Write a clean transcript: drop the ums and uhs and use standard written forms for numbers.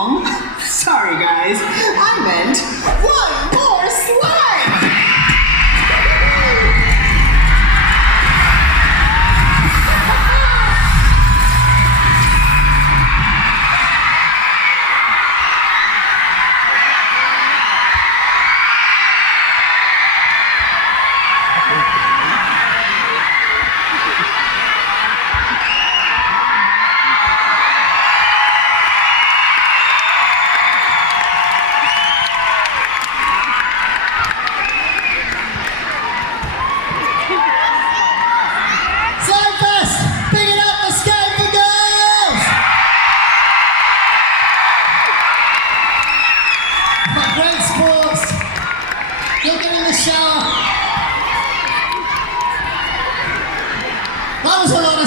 song. Sorry guys, I meant one more slide! Great sports. You'll get in the shower. That was a lot